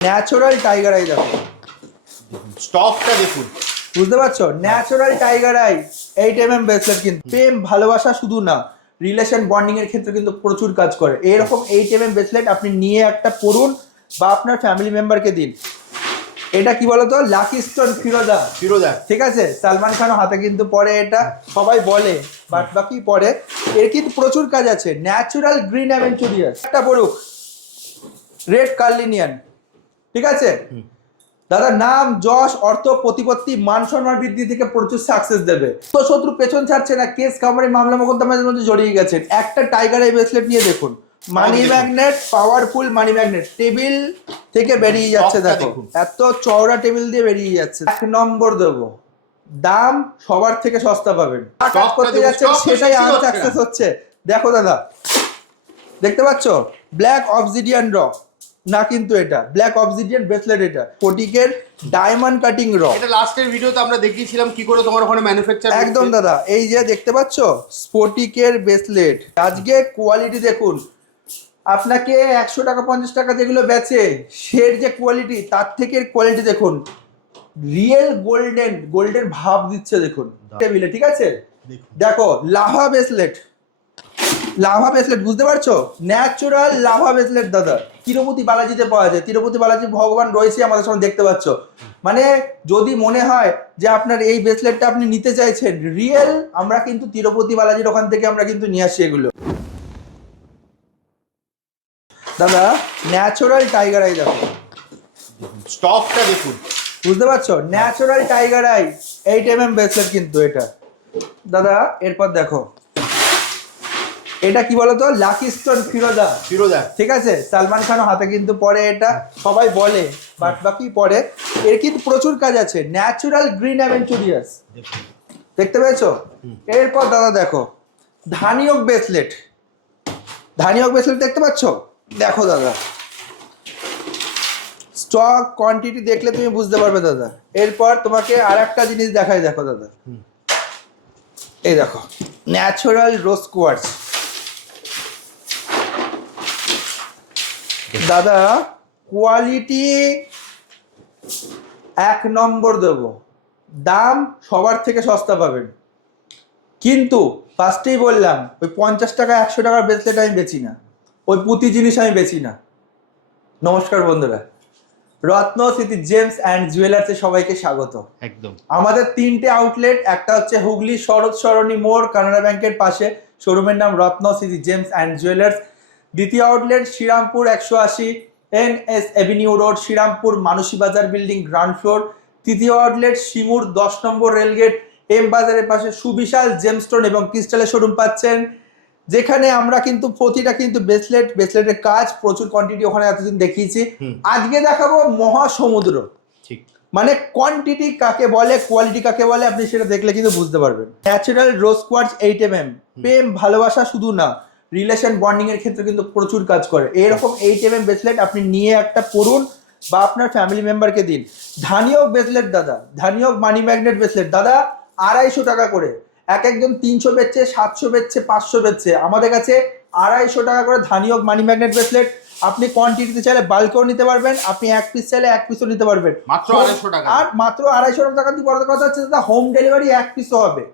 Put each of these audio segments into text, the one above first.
Natural tiger I দেখো, স্টকটা দেখুন, বুঝতে পারছো? Natural tiger I 8mm bracelet কিন্তু প্রেম ভালোবাসা শুধু না, রিলেশন বন্ডিং এর ক্ষেত্রে কিন্তু প্রচুর কাজ করে। এরকম 8mm ব্রেসলেট আপনি নিয়ে একটা পরুন বা আপনার ফ্যামিলি মেম্বারকে দিন। এটা কি বলতো, লাকি স্টোন ফিরোজা, ফিরোজা ঠিক আছে? সালমান খান হাতে কিন্তু পরে, এটা সবাই বলে বাট বাকি পরে। এর কিন্তু প্রচুর কাজ আছে। ন্যাচারাল গ্রিন অ্যাভেঞ্চুরিয়াস একটা পড়ুক, রেড কার্লিনিয়ান, ঠিক আছে দাদা? নাম যশ অর্থ প্রতিপত্তি মান সম্মান বৃদ্ধি থেকে প্রচুর সাকসেস দেবে। তো শত্রু পেছন ছাড়ছে না, কেস কামারি মামলা মোকদ্দমার মধ্যে জড়িয়ে গেছেন। একটা টাইগার এই ব্রেসলেট নিয়ে দেখুন, money magnet, powerful money magnet, table থেকে বেরিয়ে যাচ্ছে। দেখো এত চওড়া টেবিল দিয়ে বেরিয়ে যাচ্ছে। 1 নম্বর দেবো, দাম সবার থেকে সস্তা পাবেন। কাজ করতে যাচ্ছেন সেটাই আনসাকসেস হচ্ছে। দেখো দাদা, দেখতে পাচ্ছ? ব্ল্যাক অবসিডিয়ান র না, কিন্তু এটা ব্ল্যাক অবসিডিয়ান ব্রেসলেট। এটা ফটিকের ডায়মন্ড কাটিং র। এটা লাস্টের ভিডিওতে আমরা দেখিয়েছিলাম কি করে তোমার ওখানে ম্যানুফ্যাকচার। একদম দাদা, এই যে দেখতে পাচ্ছ স্ফটিকের ব্রেসলেট। আজকে কোয়ালিটি দেখুন, আপনাকে 100 টাকা 50 টাকা যেগুলো বেচে সের যে কোয়ালিটি, তার থেকে কোয়ালিটি দেখুন। রিয়েল গোল্ডের ভাব দিচ্ছে দেখুন টেবিলে, ঠিক আছে? দেখো লাভা ব্রেসলেট, লাভা ব্রেসলেট, বুঝতে পারছো? ন্যাচারাল লাভা ব্রেসলেট দাদা, তিরুপতি বালাজিতে পাওয়া যায়। তিরুপতি বালাজি ভগবান রয়েছে আমাদের সামনে, দেখতে পাচ্ছ? মানে যদি মনে হয় যে আপনার এই ব্রেসলেটটা আপনি নিতে চাইছেন রিয়েল, আমরা কিন্তু তিরুপতি বালাজির ওখান থেকে আমরা কিন্তু নিয়ে আসি এগুলো। দাদা ন্যাচারাল টাইগার আই দেখো, স্টকটা দেখুন, বুঝতে পারছো? Natural tiger I 8mm bracelet কিন্তু এটা দাদা। এরপর দেখো, এটা কি বলতো, লাকি স্টোন ফিরোজা, ফিরোজা, ঠিক আছে? সালমান খান হাতে কিন্তু পরে, এটা সবাই বলে বাট বাকি পরে। এর কিন্তু প্রচুর কাজ আছে। ন্যাচারাল গ্রিন অ্যাভেঞ্চুরিয়াস, দেখতে পেয়েছো? এরপর দাদা দেখো, ধানিয়ক ব্রেসলেট, ধানিয়ক ব্রেসলেট দেখতে পাচ্ছ? দেখো দাদা, স্টক কোয়ান্টিটি দেখলে তুমি বুঝতে পারবে দাদা। এরপর তোমাকে আর একটা জিনিস দেখাই, দেখো দাদা, এই দেখো ন্যাচারাল রোজ কোয়ার্টজ দাদা, কোয়ালিটি 1 নম্বর দেবো, দাম সবার থেকে সস্তা পাবেন। কিন্তু ফার্স্টেই বললাম, ওই 50 টাকা 100 টাকার ব্রেসলেট আমি বেচি না, ওই পুঁতি জিনিস আমি বেচি না। নমস্কার বন্ধুরা, রত্ন স্মৃতি জেমস অ্যান্ড জুয়েলার্সে সবাইকে স্বাগত। একদম আমাদের 3টে আউটলেট, একটা হচ্ছে হুগলি শরৎ সরণি মোড় কানাড়া ব্যাংকের পাশে, শোরুমের নাম Ratna Smriti gems and jewellers. দ্বিতীয় outlet Serampore 180 NS avenue road, Serampore Manasi Bazar building, ground floor. তৃতীয় আউটলেট সিঙ্গুর 10 নম্বর রেলগেট এম বাজারের পাশে সুবিশাল জেমস্টোন এবং ক্রিস্টালের শোরুম পাচ্ছেন, যেখানে আমরা কিন্তু প্রতিটা কিন্তু ব্রেসলেটের কাজ প্রচুর কোয়ান্টিটি ওখানে এতদিন দেখিয়েছি। আজকে দেখাবো মহাসমুদ্র। ঠিক, মানে কোয়ান্টিটি কাকে বলে, কোয়ালিটি কাকে বলে, আপনি সেটা দেখলে কিন্তু বুঝতে পারবেন। ন্যাচারাল রোজ কোয়ার্টজ 8mm প্রেম ভালোবাসা শুধু না, রিলেশন বন্ডিং এর ক্ষেত্রে কিন্তু প্রচুর কাজ করে। এরকম 8mm ব্রেসলেট আপনি নিয়ে একটা পরুন বা আপনার ফ্যামিলি মেম্বারকে দিন। ধানিয়ক ব্রেসলেট দাদা, ধানিয়ক মানি ম্যাগনেট ব্রেসলেট দাদা 250 টাকা করে। একজন 300 বেচছে, 700 বেচছে, 500 বেচছে। আমাদের কাছে 250 টাকা করে ধানিয়ক মানি ম্যাগনেট ব্রেসলেট। আপনি কোয়ান্টিটিতে চাইলে বাল্কেও নিতে পারবেন, আপনি 1 পিস চাইলে 1 পিসও নিতে পারবেন, মাত্র 250 টাকা। আর মাত্র 250 টাকা দিয়ে বড় কথা হচ্ছে দাদা, হোম ডেলিভারি 1 পিসও হবে।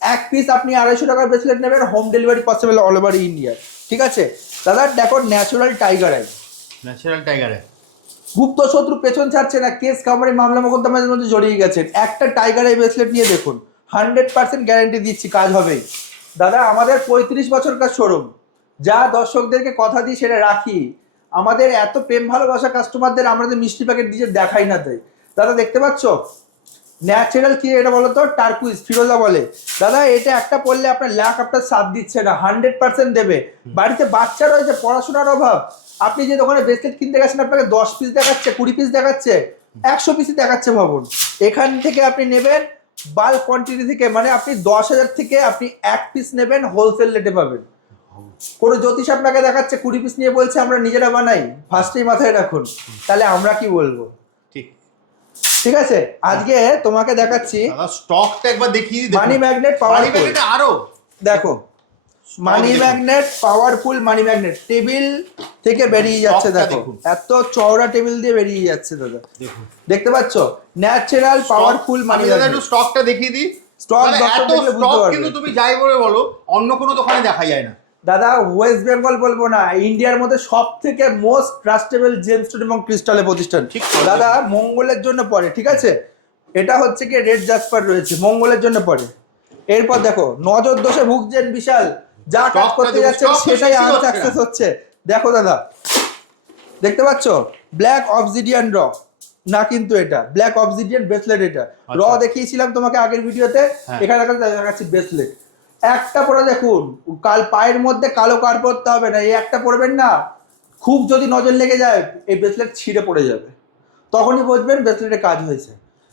1 পিস আপনি 250 টাকার ব্রেসলেট নেবেন, home delivery possible all over India, ঠিক আছে দাদা? দেখো ন্যাচারাল টাইগার আই, ন্যাচারাল টাইগারে গুপ্ত শত্রু পেছন ছাড়ছে না, কেস কামারি মামলা মোকদ্দমার মধ্যে জড়িয়ে গেছেন। একটা টাইগার আই ব্রেসলেট নিয়ে দেখুন, 100% গ্যারান্টি দিচ্ছি কাজ হবেই দাদা। আমাদের 35 বছরকার শোরুম, যা দর্শকদেরকে কথা দিই সেটা রাখি। আমাদের এত প্রেম ভালোবাসা কাস্টমারদের আমাদের মিষ্টি প্যাকেট দিয়ে দেখাই না তাই দাদা। দেখতে পাচ্ছ ন্যাচারাল কি এটা বলো তো, টার্কুইজ ফিরোজা বলে দাদা। এটা একটা পড়লে আপনার লাখ আপনার সাথ দিচ্ছে না, 100% দেবে। বাড়িতে বাচ্চা রয়েছে, পড়াশোনার অভাব, আপনি যে দোকানে ব্রেসলেট কিনতে গেছেন আপনাকে 10 পিস দেখাচ্ছে, 20 পিস দেখাচ্ছে, 100 পিসই দেখাচ্ছে ভাবুন। এখান থেকে আপনি নেবেন বাল্ক কোয়ান্টিটি থেকে, মানে আপনি 10,000 থেকে আপনি 1 পিস নেবেন, হোলসেল রেটে পাবেন। কোনো জ্যোতিষ আপনাকে দেখাচ্ছে 20 পিস নিয়ে বলছে আমরা নিজেরা বানাই, ফার্স্টেই মাথায় রাখুন, তাহলে আমরা কি বলবো? ঠিক, ঠিক আছে, আজকে তোমাকে দেখাচ্ছি দাদা স্টকটা একবার দেখিয়ে দিই। মানি ম্যাগনেট পাওয়ার আরো দেখো money magnet, powerful money magnet, table থেকে বেরিয়ে যাচ্ছে দেখো, এত চওড়া টেবিল দিয়ে বেরিয়ে যাচ্ছে দাদা, দেখতে পাচ্ছ? Natural powerful money magnet. একটু স্টকটা দেখিয়ে দিই। স্টক এত স্টক কিন্তু তুমি যাই বলে বলো অন্য কোনো দোকানে দেখা যায় না দাদা। ওয়েস্ট বেঙ্গল বলবো না, ইন্ডিয়ার মধ্যে সব থেকে মোস্ট ট্রাস্টেবল জেমস্টোন এবং ক্রিস্টালের প্রতিষ্ঠান দাদা। মঙ্গলের জন্য পড়ে, ঠিক আছে? এটা হচ্ছে কি রেড জাসপার রয়েছে, মঙ্গলের জন্য পড়ে। এরপর দেখো নজর দোষে ভুগছেন বিশাল, যা কাজ করতে যাচ্ছেন সেটাই আনসাকসেস হচ্ছে। দেখো দাদা, দেখতে পাচ্ছ? ব্ল্যাক অবসিডিয়ান র না, কিন্তু এটা ব্ল্যাক অবসিডিয়ান ব্রেসলেট। এটা র দেখিয়েছিলাম তোমাকে আগের ভিডিওতে, এখানে দেখাচ্ছি ব্রেসলেট। একটা পরে দেখুন, কাল পায়ের মধ্যে কালো কার পরতে হবে না, এই একটা পরবেন না, খুব যদি নজর লেগে যায় এই ব্রেসলেট ছিঁড়ে পড়ে যাবে, তখনই বুঝবেন ব্রেসলেটে কাজ হয়েছে।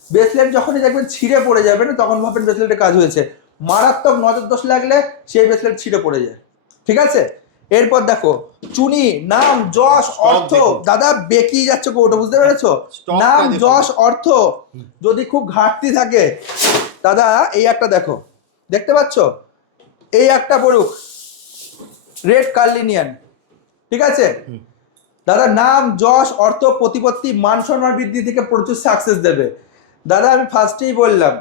ব্রেসলেট যখনই দেখবেন ছিঁড়ে পড়ে যাবে না, তখন ভাববেন ব্রেসলেটে কাজ হয়েছে। মারাত্মক নজর দোষ লাগলে সেই ব্রেসলেট ছিঁড়ে পড়ে যায়, ঠিক আছে? এরপর দেখো চুনি, নাম, যশ, অর্থ দাদা বেঁকিয়ে যাচ্ছে কোটা, বুঝতে পেরেছো? নাম, যশ, অর্থ যদি খুব ঘাটতি থাকে দাদা, এই একটা দেখো, দেখতে পাচ্ছ? এই একটা পড়ুক, রেড কার্লিনিয়ান, ঠিক আছে দাদা? নাম, যশ, অর্থ, প্রতিপত্তি, মান সম্মান বৃদ্ধি থেকে প্রচুর সাকসেস দেবে দাদা। আমি ফার্স্টেই বললাম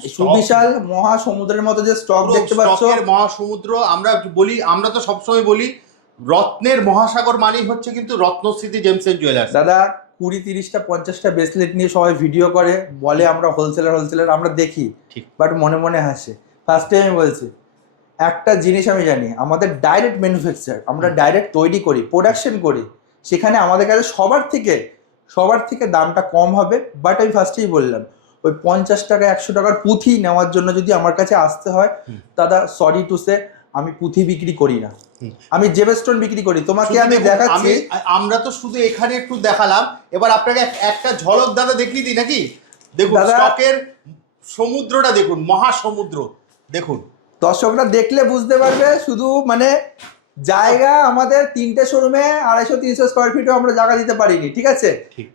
সুবিশাল মহাসমুদ্রের মতো যে স্টক দেখতে পাচ্ছ, মহাসমুদ্র আমরা বলি, আমরা তো সবসময় বলি রত্নের মহাসাগর মানেই হচ্ছে কিন্তু রত্নস্মৃতি জেমস এন্ড জুয়েলার্স দাদা। 20, 30টা 50টা ব্রেসলেট নিয়ে সবাই ভিডিও করে, বলে আমরা হোলসেলার, আমরা দেখি, বাট মনে মনে হাসে। ফার্স্টে আমি বলছি একটা জিনিস আমি জানি, আমাদের ডাইরেক্ট ম্যানুফ্যাকচার, আমরা ডাইরেক্ট তৈরি করি, প্রোডাকশন করি, সেখানে আমাদের কাছে সবার থেকে দামটা কম হবে। বাট আমি ফার্স্টেই বললাম ওই 50 টাকা 100 টাকার পুঁথি নেওয়ার জন্য যদি আমার কাছে আসতে হয় দাদা, সরি টু সে, আমি পুঁথি বিক্রি করি না, আমি জেমস্টোন বিক্রি করি। তোমাকে আমি দেখাচ্ছি, আমরা তো শুধু এখানে একটু দেখালাম, এবার আপনাকে একটা ঝলক দাদা দেখিয়ে দিই নাকি? দেখুন স্টকের সমুদ্রটা দেখুন, মহাসমুদ্র দেখুন, দর্শকরা দেখলে বুঝতে পারবে। শুধু মানে জায়গা আমাদের 3টে শোরুমে 250-300 স্কোয়ার ফিটও আমরা জায়গা দিতে পারিনি, ঠিক আছে?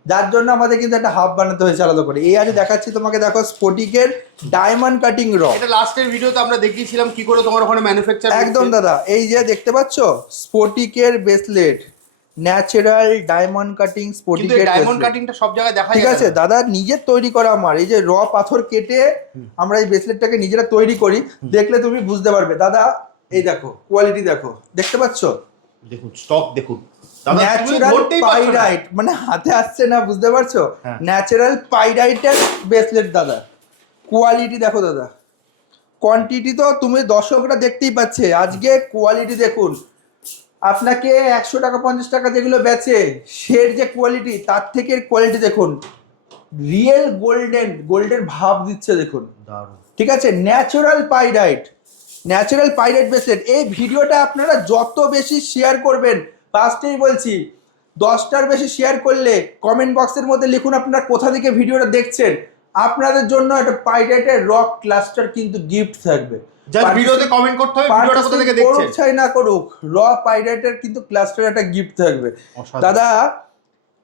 যার জন্য আমাদের কিন্তু একটা হাব বানাতে হয়েছে আলাদা করে। এই আজ দেখাচ্ছি তোমাকে, দেখো স্ফটিকের ডায়মন্ড কাটিং র। এটা লাস্টের ভিডিওতে আমরা দেখিয়েছিলাম কি করে তোমার ওখানে ম্যানুফ্যাকচার। একদম দাদা, এই যে দেখতে পাচ্ছ স্ফটিকের ব্রেসলেট, ন্যাচারাল ডায়মন্ড কাটিং স্ফটিকের ডায়মন্ড কাটিংটা সব জায়গায় দেখা যায়, ঠিক আছে দাদা? নিজের তৈরি করা আমার, এই যে র পাথর কেটে আমরা এই ব্রেসলেটটাকে নিজেরা তৈরি করি, দেখলে তুমি বুঝতে পারবে দাদা। এই দেখো কোয়ালিটি দেখো, দেখতে পাচ্ছ? দেখুন স্টক দেখুন, ন্যাচারাল পাইরাইট, মানে হাতে আসছে না, বুঝতে পারছো? ন্যাচারাল পাইরাইটের ব্রেসলেট দাদা, কোয়ালিটি দেখো দাদা, কোয়ান্টিটি তো তুমি দর্শকরা দেখতেই পাচ্ছে। আজকে কোয়ালিটি দেখুন, আপনাকে 100 টাকা 50 টাকা যেগুলো বেচে সের যে কোয়ালিটি, তার থেকে কোয়ালিটি দেখুন, রিয়েল গোল্ডেন ভাব দিচ্ছে দেখুন, ঠিক আছে? Natural pyrite bracelet. এই ভিডিওটা আপনারা যত বেশি শেয়ার করবেন, ফার্স্টেই বলছি 10টার বেশি শেয়ার করলে কমেন্ট বক্সের মধ্যে লিখুন আপনারা কোথা থেকে ভিডিওটা দেখছেন, আপনাদের জন্য একটা পাইরাইটের রক ক্লাস্টার কিন্তু গিফট থাকবে। ভিডিওতে কমেন্ট করতে হবে ভিডিওটা কোথা থেকে দেখছেন, চাই না করুক, র পাইরাইটের কিন্তু ক্লাস্টার একটা গিফট থাকবে দাদা।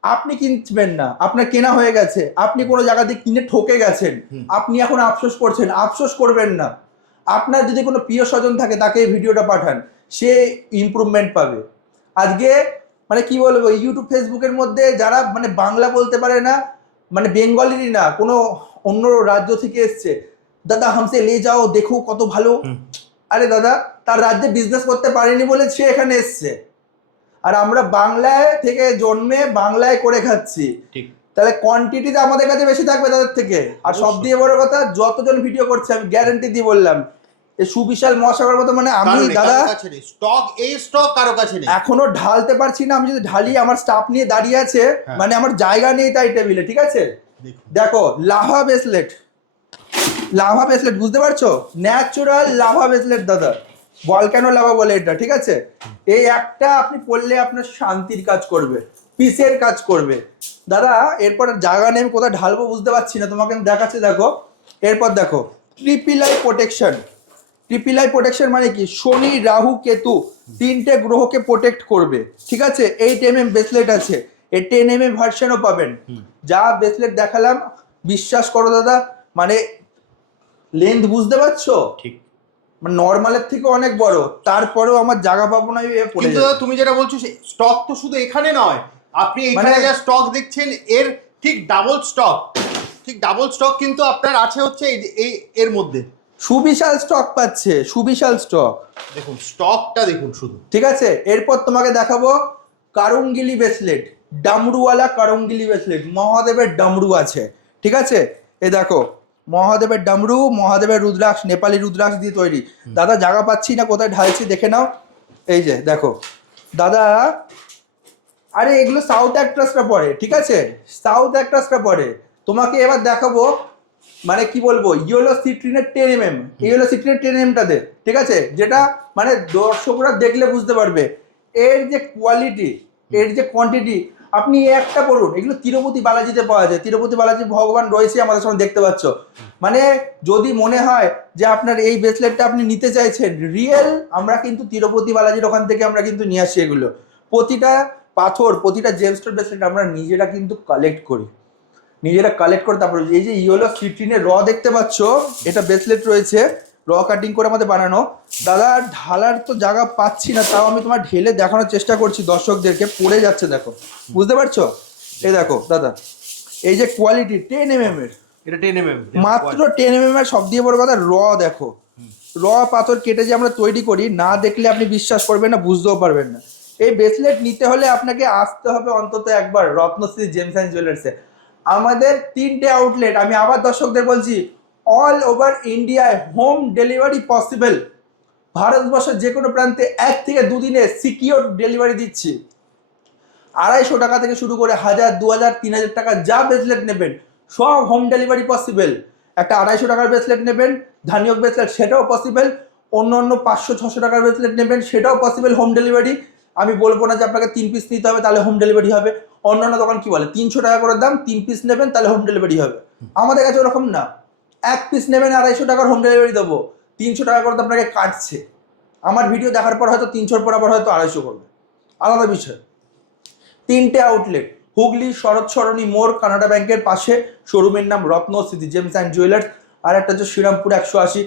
আপনি কিনবেন না, আপনার কেনা হয়ে গেছে, আপনি কোনো জায়গা দিয়ে কিনে ঠকে গেছেন, আপনি এখন আফসোস করছেন, আফসোস করবেন না। আপনার যদি কোনো প্রিয় স্বজন থাকে তাকে এই ভিডিওটা পাঠান, সে ইমপ্রুভমেন্ট পাবে। আজকে মানে কি বলবো, ইউটিউব ফেসবুকের মধ্যে যারা মানে বাংলা বলতে পারে না, মানে বেঙ্গলিরই না, কোনো অন্য রাজ্য থেকে এসছে, দাদা হামসে লে যাও দেখো কত ভালো। আরে দাদা, তার রাজ্যে বিজনেস করতে পারেনি বলে সে এখানে এসছে, আর আমরা বাংলায় থেকে জন্মে বাংলায় করে খাচ্ছি, তাহলে কোয়ান্টিটিতে আমাদের কাছে বেশি থাকবে তাদের থেকে। আর সব দিয়ে বড় কথা, যতজন ভিডিও করছে আমি গ্যারান্টি দিয়ে বললাম, এই সুবিশাল মহাসাগর মতো, মানে আমি দাদা স্টক কারো কাছে নেই, এখনো ঢালতে পারছি না। আমি যদি ঢালি আমার স্টাফ নিয়ে দাঁড়িয়ে আছে, মানে আমার জায়গা নেই তাই টেবিলে, ঠিক আছে? দেখো লাভা ব্রেসলেট, বুঝতে পারছো? ন্যাচারাল লাভা ব্রেসলেট দাদা, ভলক্যানো লাভা বলে এটা, ঠিক আছে? এই একটা আপনি পড়লে আপনার শান্তির কাজ করবে, পিসের কাজ করবে দাদা। এরপর জায়গা নেই, কোথায় ঢালবো বুঝতে পারছি না, তোমাকে আমি দেখাচ্ছি দেখো। এরপর দেখো ট্রিপল আই প্রোটেকশন মানে কি? শনি, রাহু, কেতু 3টে গ্রহকে প্রোটেক্ট করবে, ঠিক আছে? 8mm ব্রেসলেট আছে, এই 10mm ভার্সনও পাবেন। যা ব্রেসলেট দেখালাম বিশ্বাস করো দাদা, মানে লেন্থ বুঝতে পারছো? ঠিক মানে নর্মালের থেকে অনেক বড়, তারপরেও আমার জায়গা পাবো না, এ পড়ে কিন্তু যাবে। দাদা তুমি যেটা বলছো স্টক তো শুধু এখানে নয়, আপনি এখানে মানে- যা স্টক দেখছেন এর ঠিক ডাবল স্টক, কিন্তু আপনার আছে হচ্ছে এই এর মধ্যে। সুবিশাল স্টক পাচ্ছে, সুবিশাল স্টক। দেখুন স্টকটা দেখুন শুধু। ঠিক আছে, এরপর তোমাকে দেখাবো কারুঙ্গিলি ব্রেসলেট, ডামরুওয়ালা কারুঙ্গিলি ব্রেসলেট, মহাদেবের ডামরু আছে। ঠিক আছে, এই দেখো মহাদেবের ডামরু, মহাদেবের রুদ্রাক্ষ, নেপালি রুদ্রাক্ষ দিয়ে তৈরি। দাদা জায়গা পাচ্ছি না, কোথায় ঢালছি দেখে নাও। এই যে দেখো দাদা, আরে এগুলো সাউথ অ্যাক্ট্রাসটা পরে, ঠিক আছে, সাউথ অ্যাক্ট্রাসটা পরে। তোমাকে এবার দেখাবো মানে কি বলবো, ইয়েলো সিট্রিনের 10 mm, ইয়েলো সিট্রিনের 10 mm দে, ঠিক আছে, যেটা মানে দর্শকরা দেখলে বুঝতে পারবে এর যে কোয়ালিটি, এর যে কোয়ান্টিটি। আপনি একটা পড়ুন, এগুলো তিরুপতি বালাজিতে পাওয়া যায়, তিরুপতি বালাজি ভগবান রয়েছে আমাদের সামনে দেখতে পাচ্ছ। মানে যদি মনে হয় যে আপনার এই ব্রেসলেটটা আপনি নিতে চাইছেন রিয়েল, আমরা কিন্তু তিরুপতি বালাজির ওখান থেকে আমরা কিন্তু নিয়ে আসি এগুলো। প্রতিটা পাথর, প্রতিটা জেমস্টোন ব্রেসলেট আমরা নিজেরা কিন্তু কালেক্ট করি, নিজেরা কালেক্ট করে তারপরে এই যে ইয়েলো সিট্রিনের র দেখতে পাচ্ছ, এটা ব্রেসলেট রয়েছে, র কাটিং করে আমাদের বানানো। দাদা ঢালার তো জায়গা পাচ্ছি না, তাও আমি তোমার ঢেলে দেখানোর চেষ্টা করছি দর্শকদেরকে, পড়ে যাচ্ছে দেখো, বুঝতে পারছো? এই দেখো দাদা, এই যে কোয়ালিটি 10 mm এর, এটা 10 mm মাত্র 10 mm এর। সব দিয়ে বড় কথা র দেখো, র পাথর কেটে যে আমরা তৈরি করি, না দেখলে আপনি বিশ্বাস করবেন না, বুঝতেও পারবেন না। এই ব্রেসলেট নিতে হলে আপনাকে আসতে হবে অন্তত একবার রত্নশ্রী জেমস অ্যান্ড জুয়েলার্সে। আমাদের 3টে আউটলেট, আমি আবার দর্শকদের বলছি, অল ওভার ইন্ডিয়ায় হোম ডেলিভারি পসিবল। ভারতবর্ষের যে কোনো প্রান্তে 1 থেকে 2 দিনে সিকিওর ডেলিভারি দিচ্ছি। 250 টাকা থেকে শুরু করে 1000, 2000, 3000 টাকা যা ব্রেসলেট নেবেন সব হোম ডেলিভারি পসিবল। একটা 250 টাকার ব্রেসলেট নেবেন ধানিয়ক ব্রেসলেট, সেটাও পসিবল। অন্য অন্য 500-600 টাকার ব্রেসলেট নেবেন, সেটাও পসিবল হোম ডেলিভারি। আমি বলবো না যে আপনাকে 3 পিস নিতে হবে তাহলে হোম ডেলিভারি হবে। অন্যান্য দোকান কি বলে 300 টাকা করে দাম, 3 পিস নেবেন তাহলে হোম ডেলিভারি হবে। আমাদের কাছে ওরকম না, 1 পিস নেবেন 250 টাকার হোম ডেলিভারি দেবো, 300 টাকা করে তো আপনাকে কাটছে। আমার ভিডিও দেখার পর হয়তো 300 পর আবার হয়তো 250 করবে, আলাদা বিষয়। 3টে আউটলেট, হুগলি শরৎ সরণী মোড় কানাডা ব্যাংকের পাশে, শোরুমের নাম রত্নশ্রী জেমস অ্যান্ড জুয়েলার্স। আর একটা হচ্ছে Serampore 180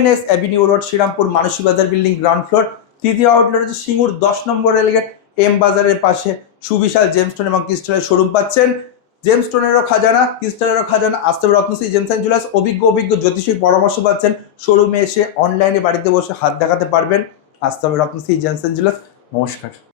NS avenue road, Serampore Manasi Bazar building ground floor. তৃতীয় আউটলেট হচ্ছে সিঙ্গুর 10 নম্বর রেলগেট এম বাজারের পাশে, সুবিশাল জেমস্টোন এবং ক্রিস্টালের শোরুম পাচ্ছেন। জেমস্টোনেরও খাজানা, ক্রিস্টালেরও খাজানা, আসতে হবে রত্নশ্রী জেমস অ্যান্ড জুয়েলার্স। অভিজ্ঞ জ্যোতিষীর পরামর্শ পাচ্ছেন, শোরুমে এসে অনলাইনে বাড়িতে বসে হাত দেখাতে পারবেন। আসতে হবে রত্নশ্রী জেমস অ্যান্ড জুয়েলার্স। নমস্কার।